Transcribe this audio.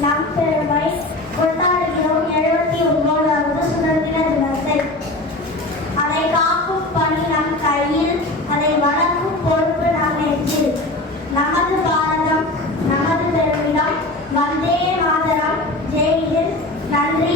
நம் பெருமை கொண்டாடுகிறோம் 79வது சுதந்திர தினத்தை. அதை காக்கும் பணி நம் கையில், அதை வளர்க்கும் பொறுப்பு நம் நெஞ்சில். நமது பாரதம், நமது பெருமிதம். வந்தே மாதரம். ஜெய் ஹிந்த். நன்றி.